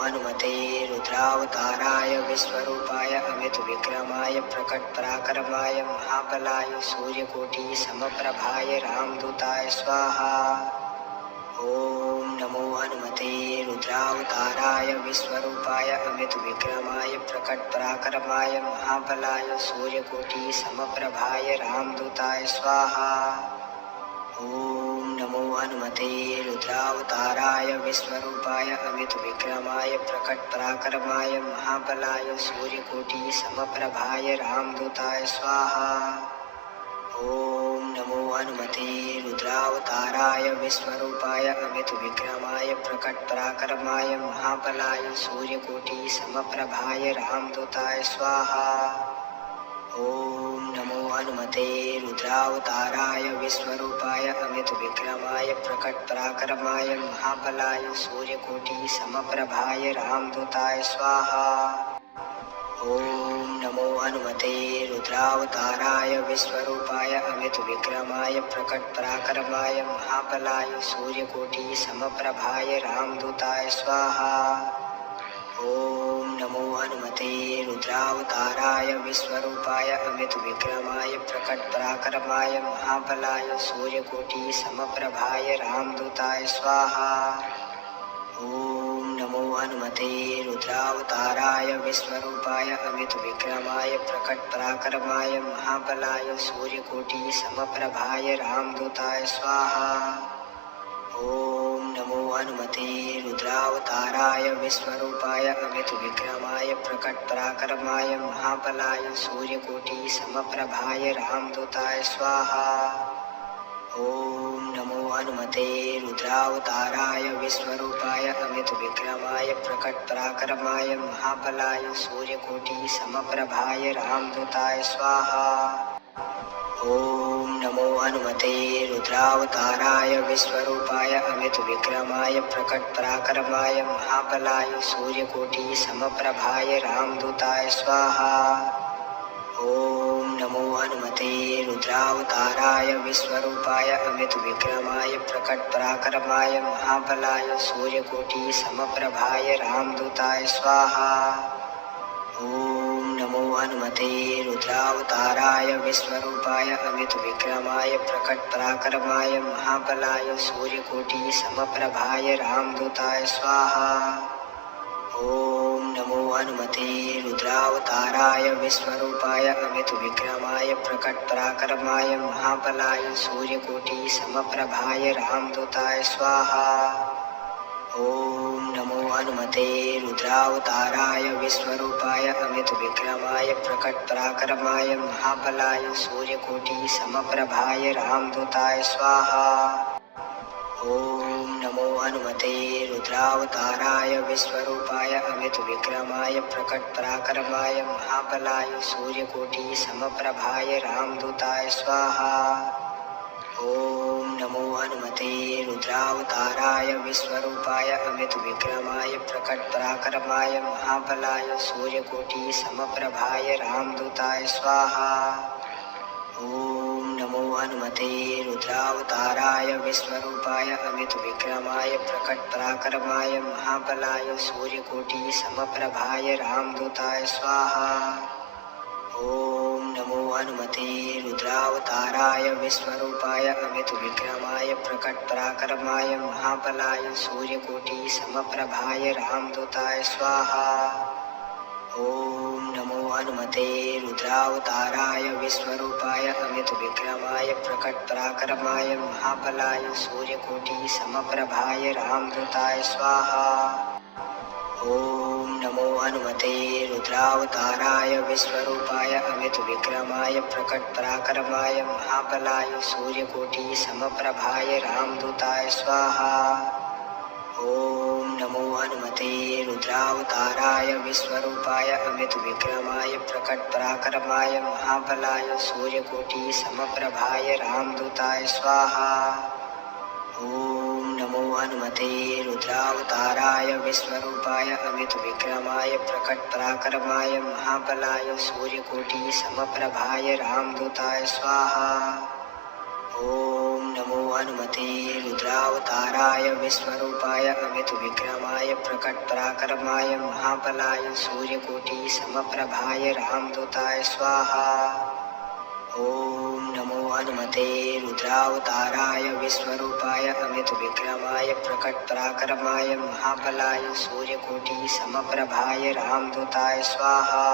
हनुमते रुद्रावताराय विश्वरूपाय अमितविक्रमाय प्रकटपराक्रमाय महाबलाय सूर्यकोटि समप्रभाय रामदूताय स्वाहा। ओम नमो हनुमते रुद्रावताराय विश्वरूपाय अमितविक्रमाय प्रकटपराक्रमाय महाबलाय सूर्यकोटि समप्रभाय रामदूताय स्वाहा। ओम नमो हनुमते रुद्रावताराय विश्वरूपाय अमितविक्रमाय प्रकटपराक्रमाय महाबलाय सूर्यकोटि समप्रभाय रामदूताय स्वाहा। ओम नमो हनुमते रुद्रावताराय विश्वरूपाय अमितविक्रमाय प्रकटपराक्रमाय महाबलाय सूर्यकोटि समप्रभाय रामदूताय स्वाहा। ओम नमो हनुमते रुद्रावताराय विश्वरूपाय अमितविक्रमाय प्रकटपराक्रमाय महाबलाय सूर्यकोटि समप्रभाय रामदूताय स्वाहा। ओम नमो हनुमते रुद्रावताराय विश्वरूपाय अमितविक्रमाय प्रकटपराक्रमाय महाबलाय सूर्यकोटि समप्रभाय रामदूताय स्वाहा। ओम नमो हनुमते रुद्रावताराय विश्वरूपाय अमितविक्रमाय प्रकटपराक्रमाय महाबलाय सूर्यकोटि समप्रभाय रामदूताय स्वाहा। ओम नमो हनुमते रुद्रावताराय विश्वरूपाय अमितविक्रमाय प्रकटपराक्रमाय महाबलाय सूर्यकोटि समप्रभाय रामदूताय स्वाहा। ओम नमो हनुमते रुद्रावताराय विश्वरूपाय अमितविक्रमाय प्रकटपराक्रमाय महाबलाय सूर्यकोटि समप्रभाय रामदूताय स्वाहा। ओम नमो हनुमते रुद्रावताराय विश्वरूपाय अमितविक्रमाय प्रकटपराक्रमाय महाबलाय सूर्यकोटि समप्रभाय रामदूताय स्वाहा। ओम नमो हनुमते रुद्रावताराय विश्वरूपाय अमितविक्रमाय प्रकटपराक्रमाय महाबलाय सूर्यकोटि समप्रभाय रामदूताय स्वाहा। ओम नमो हनुमते रुद्रावताराय विश्वरूपाय अमितविक्रमाय प्रकटपराक्रमाय महाबलाय सूर्यकोटि समप्रभाय रामदूताय स्वाहा। ओम नमो हनुमते रुद्रावताराय विश्वरूपाय अमितविक्रमाय प्रकटपराक्रमाय महाबलाय सूर्यकोटि समप्रभाय रामदूताय स्वाहा। ओम नमो हनुमते रुद्रावताराय विश्वरूपाय अमितविक्रमाय प्रकटपराक्रमाय महाबलाय सूर्यकोटि समप्रभाय रामदूताय स्वाहा। ओम नमो हनुमते रुद्रावताराय विश्वरूपाय अमितविक्रमाय प्रकटपराक्रमाय महाबलाय सूर्यकोटि समप्रभाय रामदूताय स्वाहा। ओम नमो हनुमते रुद्रावताराय विश्वरूपाय अमितविक्रमाय प्रकटपराक्रमाय महाबलाय सूर्यकोटि समप्रभाय रामदूताय स्वाहा। ओम नमो हनुमते रुद्रावताराय विश्वरूपाय अमितविक्रमाय प्रकटपराक्रमाय महाबलाय सूर्यकोटि समप्रभाय रामदूताय स्वाहा। ओम नमो हनुमते रुद्रावताराय विश्वरूपाय अमितविक्रमाय प्रकटपराक्रमाय महाबलाय सूर्यकोटि समप्रभाय रामदूताय स्वाहा। ओम नमो हनुमते रुद्रावताराय विश्वरूपाय अमितविक्रमाय प्रकटपराक्रमाय महाबलाय सूर्यकोटि समप्रभाय रामदूताय स्वाहा। ओम नमो हनुमते रुद्रावताराय विश्वरूपाय अमितविक्रमाय प्रकटपराक्रमाय महाबलाय सूर्यकोटि समप्रभाय रामदूताय स्वाहा। ओम नमो हनुमते रुद्रावताराय विश्वरूपाय अमितविक्रमाय प्रकटपराक्रमाय महाबलाय सूर्यकोटि समप्रभाय रामदूताय स्वाहा। ओम नमो हनुमते रुद्रावताराय विश्वरूपाय अमितविक्रमाय प्रकटपराक्रमाय महाबलाय सूर्यकोटि समप्रभाय रामदूताय स्वाहा। ओम नमो हनुमते रुद्रावताराय विश्वरूपाय अमितविक्रमाय प्रकटपराक्रमाय महाबलाय सूर्यकोटि समप्रभाय रामदूताय स्वाहा। ॐ नमो हनुमते रुद्रावताराय विश्वरूपाय अमितविक्रमाय प्रकटपराक्रमाय महाबलाय सूर्यकोटिसमप्रभाय रामदूताय स्वाहा। ॐ नमो हनुमते रुद्रावताराय विश्वरूपाय अमितविक्रमाय प्रकटपराक्रमाय महाबलाय सूर्यकोटिसमप्रभाय रामदूताय स्वाहा।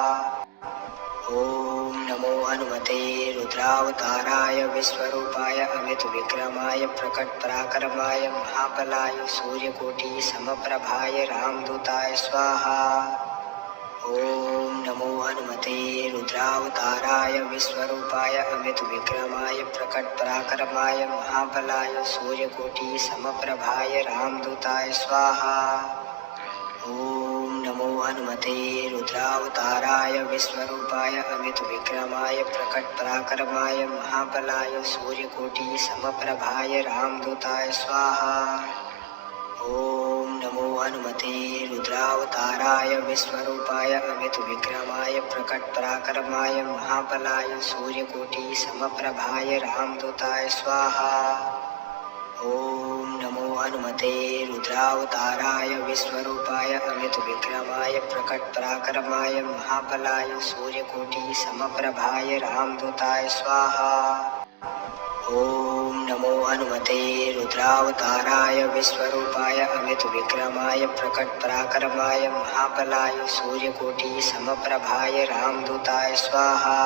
ॐ नमो हनुमते रुद्रावताराय विश्वरूपाय अमितविक्रमाय प्रकटपराक्रमाय महाबलाय सूर्यकोटिसमप्रभाय रामदूताय स्वाहा। ॐ नमो हनुमते रुद्रावताराय विश्वरूपाय अमितविक्रमाय प्रकटपराक्रमाय महाबलाय सूर्यकोटिसमप्रभाय रामदूताय स्वाहा। ॐ नमो हनुमते रुद्रावताराय विश्वरूपाय अमितविक्रमाय प्रकटपराक्रमाय महाबलाय सूर्यकोटिसमप्रभाय रामदूताय स्वाहा। ॐ नमो हनुमते रुद्रावताराय विश्वरूपाय अमितविक्रमाय प्रकटपराक्रमाय महाबलाय सूर्यकोटिसमप्रभाय रामदूताय स्वाहा। ॐ नमो हनुमते रुद्रावताराय विश्वरूपाय अमितविक्रमाय प्रकटपराक्रमाय महाबलाय सूर्यकोटिसमप्रभाय रामदूताय स्वाहा। ॐ नमो हनुमते रुद्रावताराय विश्वरूपाय अमितविक्रमाय प्रकटपराक्रमाय महाबलाय सूर्यकोटिसमप्रभाय रामदूताय स्वाहा।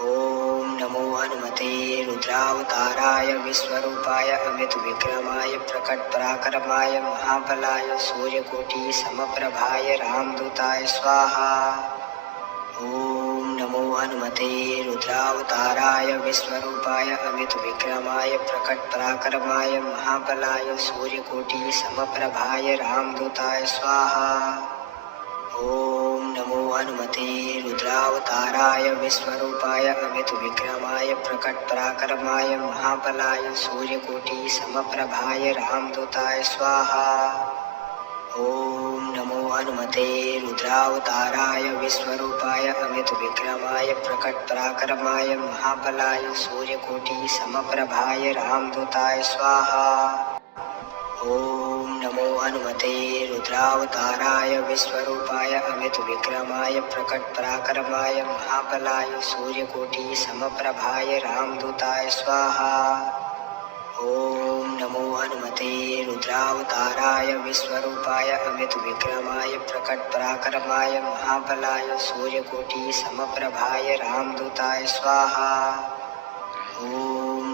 ॐ नमो हनुमते रुद्रावताराय विश्वरूपाय अमितविक्रमाय प्रकटपराक्रमाय महाबलाय सूर्यकोटिसमप्रभाय रामदूताय स्वाहा। ॐ नमो हनुमते रुद्रावताराय विश्वरूपाय अमितविक्रमाय प्रकटपराक्रमाय महाबलाय सूर्यकोटिसमप्रभाय रामदूताय स्वाहा। ॐ नमो हनुमते रुद्रावताराय विश्वरूपाय अमितविक्रमाय प्रकटपराक्रमाय महाबलाय सूर्यकोटिसमप्रभाय रामदूताय स्वाहा। ॐ नमो हनुमते रुद्रावताराय विश्वरूपाय अमितविक्रमाय प्रकटपराक्रमाय महाबलाय सूर्यकोटिसमप्रभाय रामदूताय स्वाहा। ॐ नमो हनुमते रुद्रावताराय विश्वरूपाय अमितविक्रमाय प्रकटपराक्रमाय महाबलाय सूर्यकोटिसमप्रभाय रामदूताय स्वाहा। ॐ नमो हनुमते रुद्रावताराय विश्वरूपाय अमितविक्रमाय प्रकटपराक्रमाय महाबलाय सूर्यकोटिसमप्रभाय रामदूताय स्वाहा। ॐ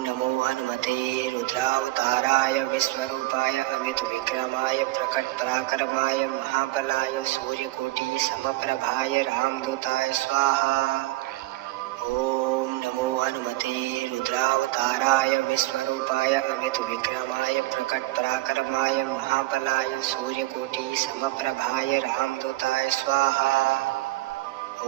नमो हनुमते रुद्रावताराय विश्वरूपाय अमितविक्रमाय प्रकटपराक्रमाय महाबलाय सूर्यकोटिसमप्रभाय रामदूताय स्वाहा। ॐ नमो हनुमते रुद्रावताराय विश्वरूपाय अमितविक्रमाय प्रकटपराक्रमाय महाबलाय सूर्यकोटिसमप्रभाय रामदूताय स्वाहा। ॐ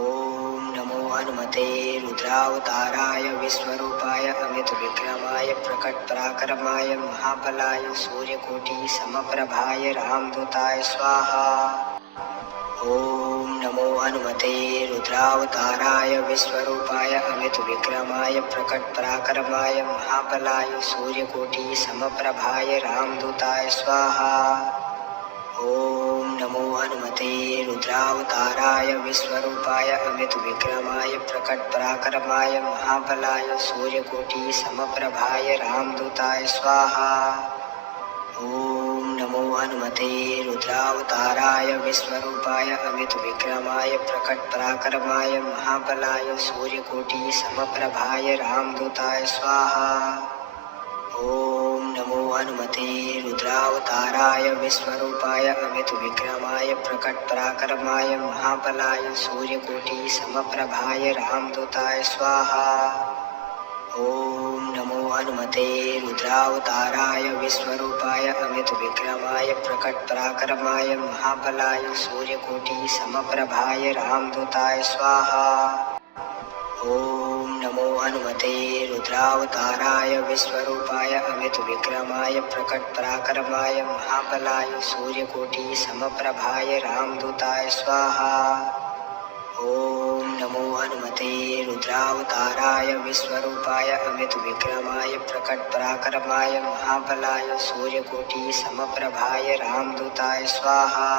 नमो हनुमते रुद्रावताराय विश्वरूपाय अमितविक्रमाय प्रकटपराक्रमाय महाबलाय सूर्यकोटिसमप्रभाय रामदूताय स्वाहा। ॐ नमो हनुमते रुद्रावताराय विश्वरूपाय अमितविक्रमाय प्रकटपराक्रमाय महाबलाय सूर्यकोटिसमप्रभाय रामदूताय स्वाहा। ॐ नमो हनुमते रुद्रावताराय विश्वरूपाय अमितविक्रमाय प्रकटपराक्रमाय महाबलाय सूर्यकोटिसमप्रभाय रामदूताय स्वाहा। ॐ नमो हनुमते रुद्रावताराय विश्वरूपाय अमितविक्रमाय प्रकटपराक्रमाय महाबलाय सूर्यकोटिसमप्रभाय रामदूताय स्वाहा। ॐ नमो हनुमते रुद्रावताराय विश्वरूपाय अमितविक्रमाय प्रकटपराक्रमाय महाबलाय सूर्यकोटिसमप्रभाय रामदूताय स्वाहा। ॐ नमो हनुमते रुद्रावताराय विश्वरूपाय अमितविक्रमाय प्रकटपराक्रमाय महाबलाय सूर्यकोटिसमप्रभाय रामदूताय स्वाहा। ॐ नमो हनुमते रुद्रावताराय विश्वरूपाय अमितविक्रमाय प्रकटपराक्रमाय महाबलाय सूर्यकोटिसमप्रभाय रामदूताय स्वाहा। ओम नमो हनुमते रुद्रावताराय विश्वरूपाय अमित विक्रमाय प्रकट पराक्रमाय महाबलाय सूर्यकोटि समप्रभाय रामदूताय स्वाहा।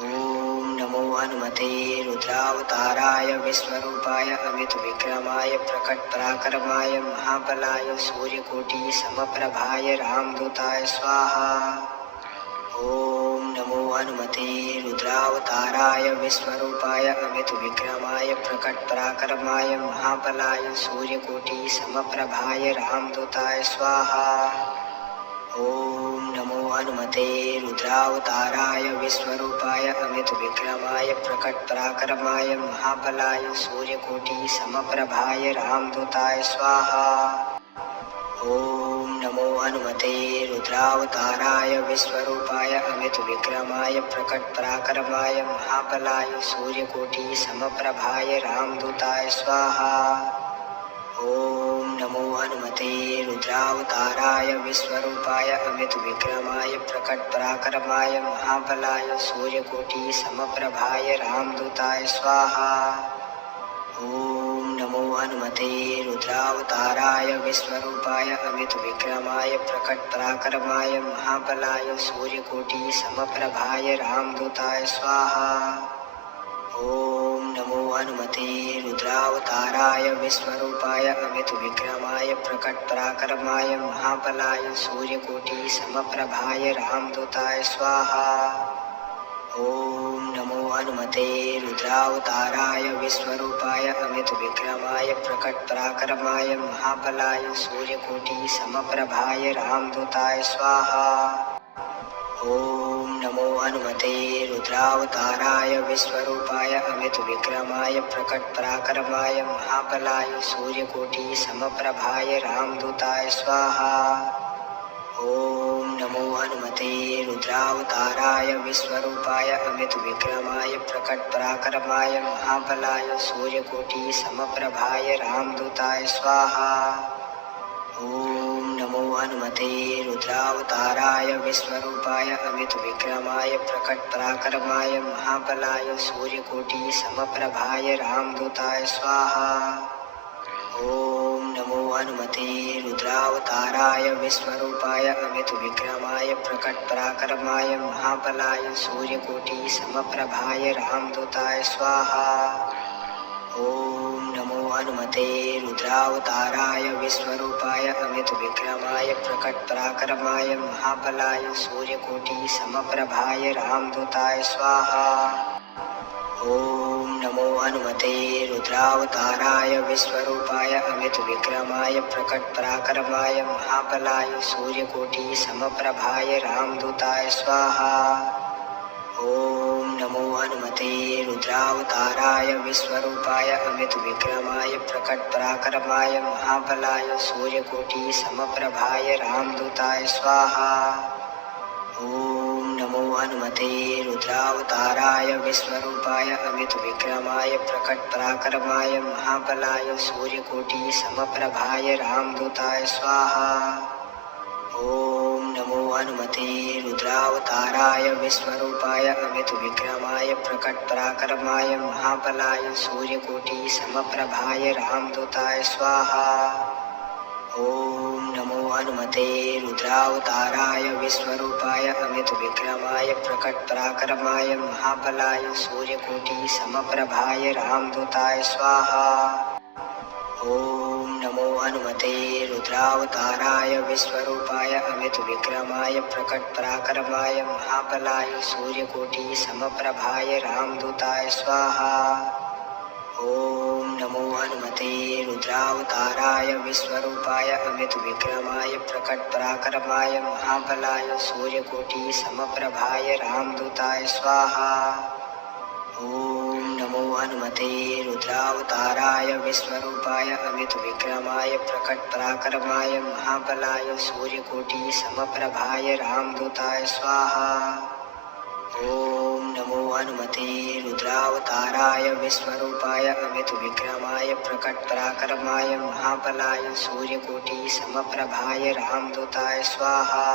ओम नमो हनुमते रुद्रावताराय विश्वरूपाय अमित विक्रमाय प्रकट पराक्रमाय महाबलाय सूर्यकोटि समप्रभाय रामदूताय स्वाहा। ओम नमो हनुमते रुद्रावताराय विश्वरूपाय अमित विक्रमाय प्रकट पराक्रमाय महाबलाय सूर्यकोटि समप्रभाय रामदूताय स्वाहा। ओम नमो हनुमते रुद्रावताराय विश्वरूपाय अमित विक्रमाय प्रकट पराक्रमाय महाबलाय सूर्यकोटि समप्रभाय रामदूताय स्वाहा। ओम नमो हनुमते रुद्रावताराय विश्वरूपाय अमित विक्रमाय प्रकट पराक्रमाय महाबलाय सूर्यकोटि समप्रभाय रामदूताय स्वाहा। ओम नमो हनुमते रुद्रावताराय विश्वरूपाय अमित विक्रमाय प्रकट पराक्रमाय महाबलाय सूर्यकोटि समप्रभाय रामदूताय स्वाहा। ओम नमो हनुमते रुद्रावताराय विश्वरूपाय अमित विक्रमाय प्रकट पराक्रमाय महाबलाय सूर्यकोटि समप्रभाय रामदूताय स्वाहा। ओम नमो हनुमते रुद्रावताराय विश्वरूपाय अमित विक्रमाय प्रकट पराक्रमाय महाबलाय सूर्यकोटि समप्रभाय रामदूताय स्वाहा। ओम नमो हनुमते रुद्रावताराय विश्वरूपाय अमित विक्रमाय प्रकट पराक्रमाय महाबलाय सूर्यकोटि समप्रभाय रामदूताय स्वाहा। ओम नमो हनुमते रुद्रावताराय विश्वरूपाय अमित विक्रमाय प्रकट पराक्रमाय महाबलाय सूर्यकोटि समप्रभाय रामदूताय स्वाहा। ओम नमो हनुमते रुद्रावताराय विश्वरूपाय अमित विक्रमाय प्रकट पराक्रमाय महाबलाय सूर्यकोटि समप्रभाय रामदूताय स्वाहा। ओम नमो हनुमते रुद्रावताराय विश्वरूपाय अमित विक्रमाय प्रकट पराक्रमाय महाबलाय सूर्यकोटि समप्रभाय रामदूताय स्वाहा। ओम नमो हनुमते रुद्रावताराय विश्वरूपाय अमित विक्रमाय प्रकट पराक्रमाय महाबलाय सूर्यकोटि समप्रभाय रामदूताय स्वाहा। ओम नमो हनुमते रुद्रावताराय विश्वरूपाय अमित विक्रमाय प्रकट पराक्रमाय महाबलाय सूर्यकोटि समप्रभाय रामदूताय स्वाहा। ओम नमो हनुमते रुद्रावताराय विश्वरूपाय अमित विक्रमाय प्रकट पराक्रमाय महाबलाय सूर्यकोटि समप्रभाय रामदूताय स्वाहा। ओम नमो हनुमते रुद्रावताराय विश्वरूपाय अमित विक्रमाय प्रकट पराक्रमाय महाबलाय सूर्यकोटि समप्रभाय रामदूताय स्वाहा। ओम नमो हनुमते रुद्रावताराय विश्वरूपाय अमित विक्रमाय प्रकट पराक्रमाय महाबलाय सूर्यकोटि समप्रभाय रामदूताय स्वाहा। ओम नमो हनुमते रुद्रावताराय विश्वरूपाय अमित विक्रमाय प्रकट पराक्रमाय महाबलाय सूर्यकोटि समप्रभाय रामदूताय स्वाहा। ओम नमो हनुमते रुद्रावताराय विश्वरूपाय अमित विक्रमाय प्रकट पराक्रमाय महाबलाय सूर्यकोटि समप्रभाय रामदूताय स्वाहा। ओम नमो हनुमते रुद्रावताराय विश्वरूपाय अमित विक्रमाय प्रकट पराक्रमाय महाबलाय सूर्यकोटि समप्रभाय रामदूताय स्वाहा। ओम नमो हनुमते रुद्रावताराय विश्वरूपाय अमित विक्रमाय प्रकट पराक्रमाय महाबलाय सूर्यकोटि समप्रभाय रामदूताय स्वाहा। ओम नमो हनुमते रुद्रावताराय विश्वरूपाय अमित विक्रमाय प्रकट पराक्रमाय महाबलाय सूर्यकोटि समप्रभाय रामदूताय स्वाहा। ओम नमो हनुमते रुद्रावताराय विश्वरूपाय अमित विक्रमाय प्रकट पराक्रमाय महाबलाय सूर्यकोटि समप्रभाय रामदूताय स्वाहा।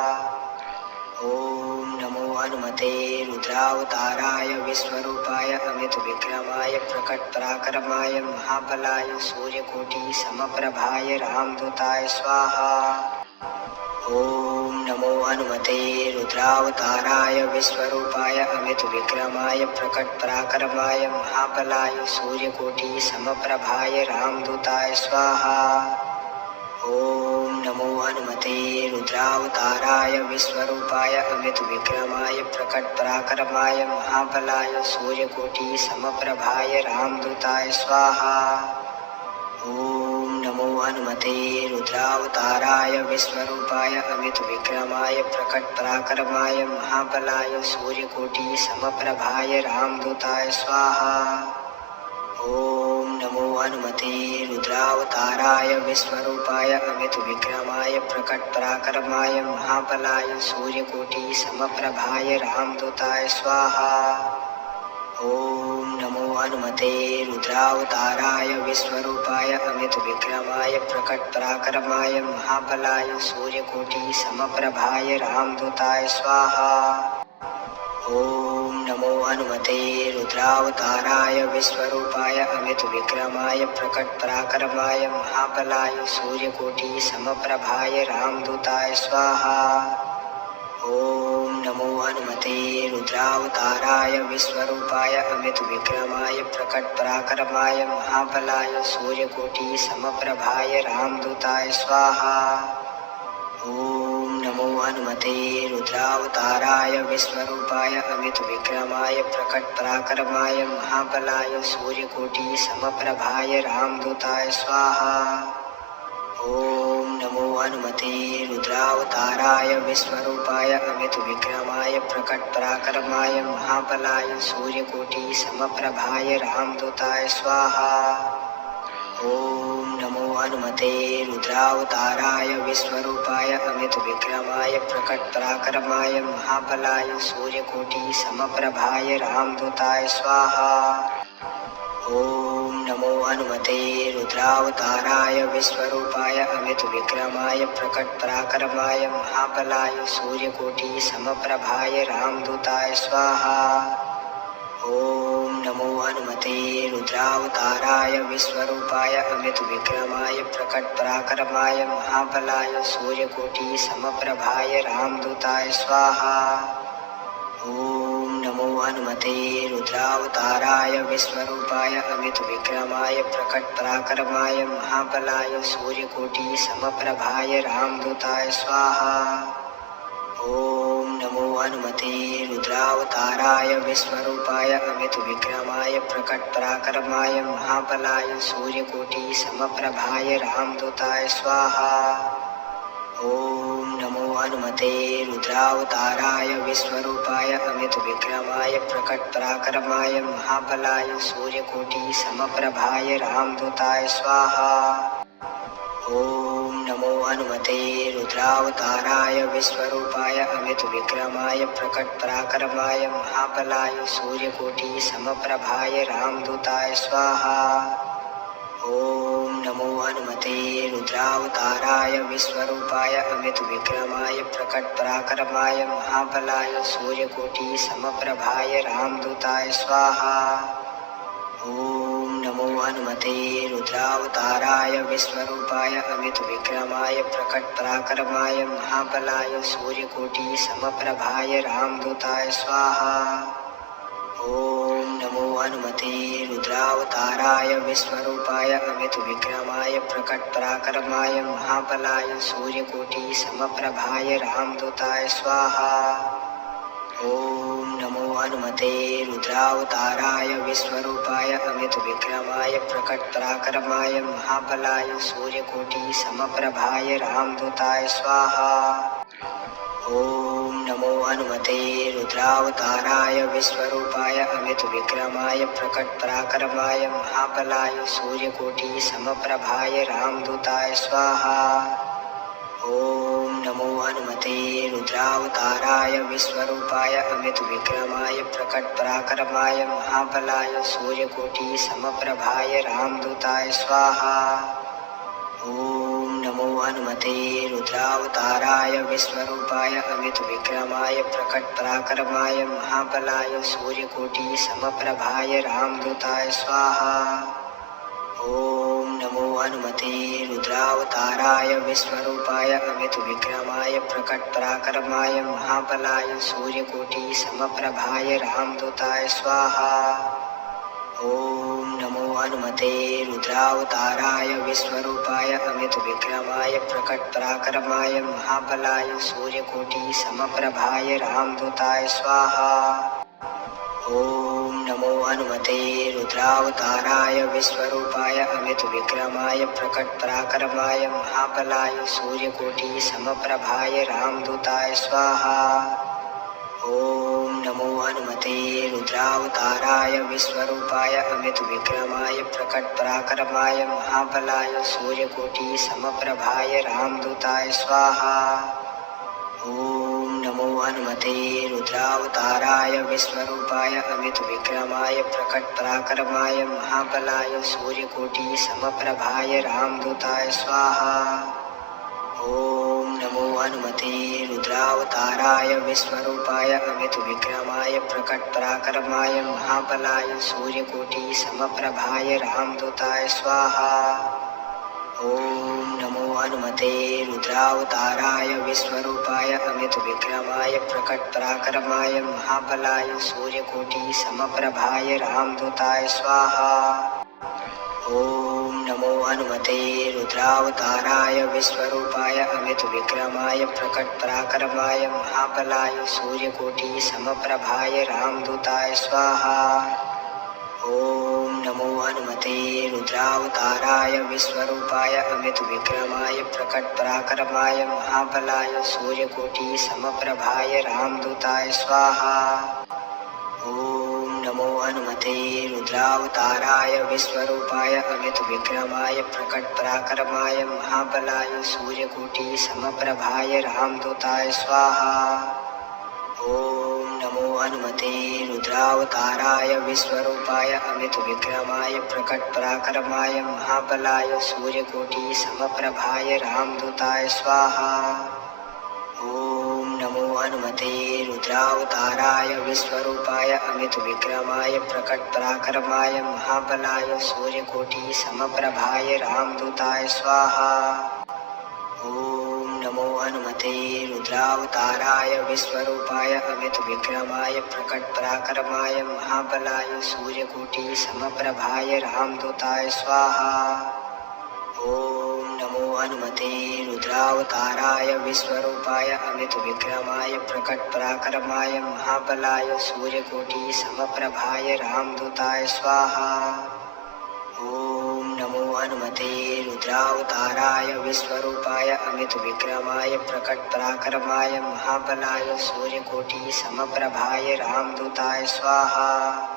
ओम नमो हनुमते रुद्रावताराय विश्वरूपाय अमितविक्रमाय प्रकटपराक्रमाय महाबलाय सूर्यकोटिसमप्रभाय रामदूताय स्वाहा। ओम नमो हनुमते रुद्रावताराय विश्वरूपाय अमितविक्रमाय प्रकटपराक्रमाय महाबलाय सूर्यकोटिसमप्रभाय रामदूताय स्वाहा। ओम नमो हनुमते रुद्रावताराय विश्वरूपाय अमितविक्रमाय प्रकटपराक्रमाय महाबलाय सूर्यकोटिसमप्रभाय रामदूताय स्वाहा। ओम नमो हनुमते रुद्रावताराय विश्वरूपाय अमितविक्रमाय प्रकटपराक्रमाय महाबलाय सूर्यकोटिसमप्रभाय रामदूताय स्वाहा। ओम नमो हनुमते रुद्रावताराय विश्वरूपाय अमितविक्रमाय प्रकटपराक्रमाय महाबलाय सूर्यकोटिसमप्रभाय रामदूताय स्वाहा। ओम नमो हनुमते रुद्रावताराय विश्वरूपाय अमितविक्रमाय प्रकटपराक्रमाय महाबलाय सूर्यकोटिसमप्रभाय रामदूताय स्वाहा। ओम नमो हनुमते रुद्रावताराय विश्वरूपाय अमितविक्रमाय प्रकटपराक्रमाय महाबलाय सूर्यकोटिसमप्रभाय रामदूताय स्वाहा। ओम नमो हनुमते रुद्रावताराय विश्वरूपाय अमितविक्रमाय प्रकटपराक्रमाय महाबलाय सूर्यकोटिसमप्रभाय रामदूताय स्वाहा। ओम नमो हनुमते रुद्रावताराय विश्वरूपाय अमितविक्रमाय प्रकटपराक्रमाय महाबलाय सूर्यकोटिसमप्रभाय रामदूताय स्वाहा। ओम नमो हनुमते रुद्रावताराय विश्वरूपाय अमितविक्रमाय प्रकटपराक्रमाय महाबलाय सूर्यकोटिसमप्रभाय रामदूताय स्वाहा। ओम नमो हनुमते रुद्रावताराय विश्वरूपाय अमितविक्रमाय प्रकटपराक्रमाय महाबलाय सूर्यकोटिसमप्रभाय रामदूताय स्वाहा। ओम नमो हनुमते रुद्रावताराय विश्वरूपाय अमितविक्रमाय प्रकटपराक्रमाय महाबलाय सूर्यकोटिसमप्रभाय रामदूताय स्वाहा। ओम नमो हनुमते रुद्रावताराय विश्वरूपाय अमितविक्रमाय प्रकटपराक्रमाय महाबलाय सूर्यकोटिसमप्रभाय रामदूताय स्वाहा। ओम नमो हनुमते रुद्रावताराय विश्वरूपाय अमितविक्रमाय प्रकटपराक्रमाय महाबलाय सूर्यकोटिसमप्रभाय रामदूताय स्वाहा। ओम नमो हनुमते रुद्रावताराय विश्वरूपाय अमितविक्रमाय प्रकटपराक्रमाय महाबलाय सूर्यकोटिसमप्रभाय रामदूताय स्वाहा। ओम नमो हनुमते रुद्रावताराय विश्वरूपाय अमितविक्रमाय प्रकटपराक्रमाय महाबलाय सूर्यकोटिसमप्रभाय रामदूताय स्वाहा। ओम नमो हनुमते रुद्रावताराय विश्वरूपाय अमितविक्रमाय प्रकटपराक्रमाय महाबलाय सूर्यकोटिसमप्रभाय रामदूताय स्वाहा। ओम नमो हनुमते रुद्रावताराय विश्वरूपाय अमितविक्रमाय प्रकटपराक्रमाय महाबलाय सूर्यकोटिसमप्रभाय रामदूताय स्वाहा। ओम नमो हनुमते रुद्रावताराय विश्वरूपाय अमितविक्रमाय प्रकटपराक्रमाय महाबलाय सूर्यकोटिसमप्रभाय रामदूताय स्वाहा। ओम नमो हनुमते रुद्रावताराय विश्वरूपाय अमितविक्रमाय प्रकटपराक्रमाय महाबलाय सूर्यकोटिसमप्रभाय रामदूताय स्वाहा। ओम नमो हनुमते रुद्रावताराय विश्वरूपाय अमितविक्रमाय प्रकटपराक्रमाय महाबलाय सूर्यकोटिसमप्रभाय रामदूताय स्वाहा। ओम नमो हनुमते रुद्रावताराय विश्वरूपाय अमितविक्रमाय प्रकटपराक्रमाय महाबलाय सूर्यकोटिसमप्रभाय रामदूताय स्वाहा। ओम नमो हनुमते रुद्रावताराय विश्वरूपाय अमितविक्रमाय प्रकटपराक्रमाय महाबलाय सूर्यकोटिसमप्रभाय रामदूताय स्वाहा। ॐ नमो हनुमते रुद्रावताराय विश्वरूपाय अमितविक्रमाय प्रकटपराक्रमाय महाबलाय सूर्यकोटिसमप्रभाय रामदूताय स्वाहा। ॐ नमो हनुमते रुद्रावताराय विश्वरूपाय अमितविक्रमाय प्रकटपराक्रमाय महाबलाय सूर्यकोटिसमप्रभाय रामदूताय स्वाहा। ॐ नमो हनुमते रुद्रावताराय विश्वरूपाय अमितविक्रमाय प्रकटपराक्रमाय महाबलाय सूर्यकोटिसमप्रभाय रामदूताय स्वाहा। ॐ नमो हनुमते रुद्रावताराय विश्वरूपाय अमितविक्रमाय प्रकटपराक्रमाय महाबलाय सूर्यकोटिसमप्रभाय रामदूताय स्वाहा। ॐ नमो हनुमते रुद्रावताराय विश्वरूपाय अमितविक्रमाय प्रकटपराक्रमाय महाबलाय सूर्यकोटिसमप्रभाय रामदूताय स्वाहा। ॐ नमो हनुमते रुद्रावताराय विश्वरूपाय अमितविक्रमाय प्रकटपराक्रमाय महाबलाय सूर्यकोटिसमप्रभाय रामदूताय स्वाहा। ॐ नमो हनुमते रुद्रावताराय विश्वरूपाय अमितविक्रमाय प्रकटपराक्रमाय महाबलाय सूर्यकोटिसमप्रभाय रामदूताय स्वाहा। ॐ नमो हनुमते रुद्रावताराय विश्वरूपाय अमितविक्रमाय प्रकटपराक्रमाय महाबलाय सूर्यकोटिसमप्रभाय रामदूताय स्वाहा। ॐ नमो हनुमते रुद्रावताराय विश्वरूपाय अमितविक्रमाय प्रकटपराक्रमाय महाबलाय सूर्यकोटिसमप्रभाय रामदूताय स्वाहा। ॐ नमो हनुमते रुद्रावताराय विश्वरूपाय अमितविक्रमाय प्रकटपराक्रमाय महाबलाय सूर्यकोटिसमप्रभाय रामदूताय स्वाहा। ॐ नमो हनुमते रुद्रावताराय विश्वरूपाय अमितविक्रमाय प्रकटपराक्रमाय महाबलाय सूर्यकोटिसमप्रभाय रामदूताय स्वाहा। ॐ नमो हनुमते रुद्रावताराय विश्वरूपाय अमितविक्रमाय प्रकटपराक्रमाय महाबलाय सूर्यकोटिसमप्रभाय रामदूताय स्वाहा। ॐ नमो हनुमते रुद्रावताराय विश्वरूपाय अमितविक्रमाय प्रकटपराक्रमाय महाबलाय सूर्यकोटिसमप्रभाय रामदूताय स्वाहा। ॐ नमो हनुमते रुद्रावताराय विश्वरूपाय अमितविक्रमाय प्रकटपराक्रमाय महाबलाय सूर्यकोटिसमप्रभाय रामदूताय स्वाहा। ॐ नमो हनुमते रुद्रावताराय विश्वरूपाय अमितविक्रमाय प्रकटपराक्रमाय महाबलाय सूर्यकोटिसमप्रभाय रामदूताय स्वाहा। ॐ नमो हनुमते रुद्रावताराय विश्वरूपाय अमितविक्रमाय प्रकटपराक्रमाय महाबलाय सूर्यकोटिसमप्रभाय रामदूताय स्वाहा।